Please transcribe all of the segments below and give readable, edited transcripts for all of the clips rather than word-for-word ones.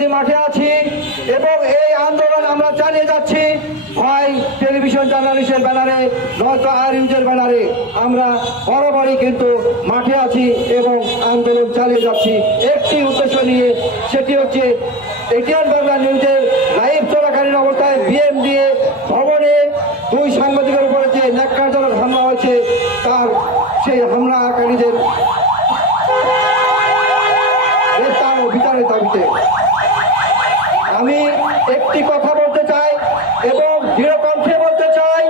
প্রতিবাদী মাঠে আছি এবং এই আন্দোলন আমরা চালিয়ে যাচ্ছি, হয় টেলিভিশন জার্নালিস্টের ব্যানারে নয়তো আরইউজের ব্যানারে। আমরা বরাবরই কিন্তু মাঠে আছি এবং আন্দোলন চালিয়ে যাচ্ছি একটি উদ্দেশ্য নিয়ে, সেটি হচ্ছে এটিআর বাংলা নিউজের লাইভ চলাকালীন অবস্থায় বিএম দিয়ে ভবনে 2 সাংবাদিকের উপরে যে ন্যাক্কারজনক হামলা হয়েছে, তার সেই হামলাকারীদের গ্রেফতার ও বিচারের দাবিতে আমি একটি কথা বলতে চাই এবং দৃঢ় কণ্ঠে বলতে চাই,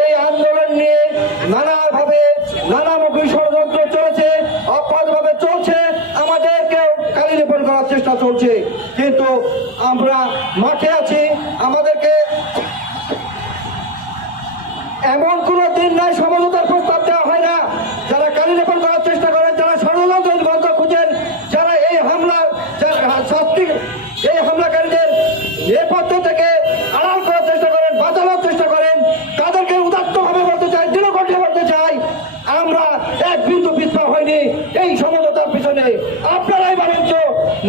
এই আন্দোলন নিয়ে নানাভাবে নানামুখী ষড়যন্ত্র চলেছে, অবাধভাবে চলছে, আমাদেরকেও কালি লেপন করার চেষ্টা চলছে, কিন্তু আমরা মাঠে আছি। আমাদেরকে এমন কোনো দিন নাই সমঝোতার প্রস্তাব দেওয়া হয় না। যারা কালি লেপন করার চেষ্টা করেন, যারা ষড়যন্ত্রের গল্প খুঁজেন, যারা এই হামলার শাস্তি, এই হামলাকারীদের নেপথ্য থেকে আড়াল করার চেষ্টা করেন, বাঁচানোর চেষ্টা করেন, তাদেরকে উদাত্তভাবে বলতে চাই, দৃঢ়কণ্ঠে বলতে চাই, আমরা এক বিন্দু পিছপা হয়নি এই সমঝোতার পিছনে। আপনারাই বরঞ্চ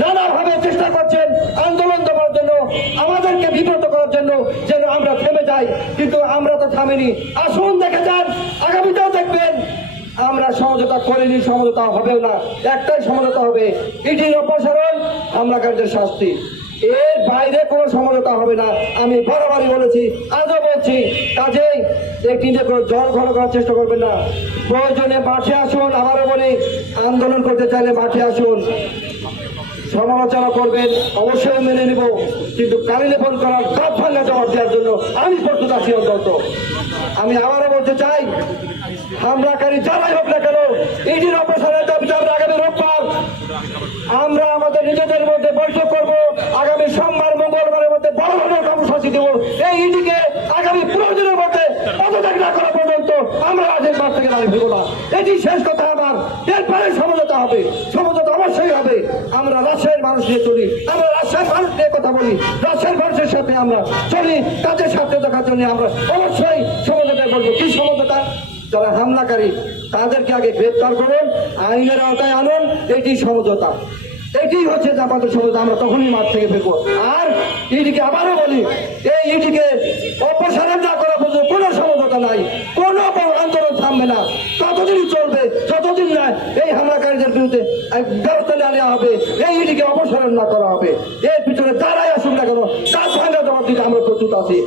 নানাভাবে চেষ্টা করছেন আন্দোলন দেওয়ার জন্য, আমাদেরকে বিব্রত করার জন্য, যেন আমরা থেমে যাই, কিন্তু আমরা তো থামিনি। আসুন দেখে যান, আগামীতেও দেখবেন আমরা সমঝোতা করিনি, সমঝোতা হবেও না। একটাই সমঝোতা হবে, ইডির অপসারণ, হামলাকারীদের শাস্তি। এর বাইরে কোনো সমঝোতা হবে না। আমি বারবারই বলেছি, আজও বলছি। কাজেই একটি যে কোনো জল ঘন করার চেষ্টা করবেন না। প্রয়োজনে মাঠে আসুন, আবারও বলি, আন্দোলন করতে চাইলে মাঠে আসুন, সমালোচনা করবেন, অবশ্যই মেনে নিব, কিন্তু কালি লেপন করার কাপ ভাঙা জবাব দেওয়ার জন্য আমি প্রস্তুত আছি। অন্তত আমি আবারও বলতে চাই, হামলাকারী যারাই হোক না কেন, ইডির অপসারণের দাবিতে আমরা আগামী রোববার আমরা আমাদের নিজেদের মধ্যে বৈঠক করব। আগামী সোমবার মঙ্গলবারের মধ্যে বড় ধরনের কর্মসূচি দেব। এই ইডিকে আগামী 15 দিনের মধ্যে পদত্যাগ না করা পর্যন্ত আমরা রাজের মাঠ থেকে দাঁড়িয়ে ফিরব না। এটি শেষ কথা আমার। এরপরে সমঝোতা হবে, সমঝোতা অবশ্যই হবে। আমরা রাজশাহীর মানুষ নিয়ে চলি, আমরা রাজশাহীর মানুষ নিয়ে কথা বলি, রাজশাহীর মানুষের সাথে আমরা চলি, তাদের সাথে দেখার জন্য আমরা অবশ্যই সমঝোতায় বলবো। কি সমঝোতা? যারা হামলাকারী তাদেরকে আগে গ্রেপ্তার করুন, আইনের আওতায় আনুন, এটি সমঝোতা। এটি হচ্ছে জামাতের সমঝোতা। আমরা তখনই মাঠ থেকে ফেরবো। আর ইডিকে আবারও বলি, এই ইডিকে অপসারণ না করা পর্যন্ত কোনো সমঝোতা নাই, কোনো আন্দোলন থামবে না, ততদিনই চলবে যতদিন না এই হামলাকারীদের বিরুদ্ধে ব্যবস্থা নেওয়া হবে, এই ইডিকে অপসারণ না করা হবে। এর পিছনে যারাই আসুন না কেন, তার ভাঙা জবাব দিতে আমরা প্রস্তুত আছি।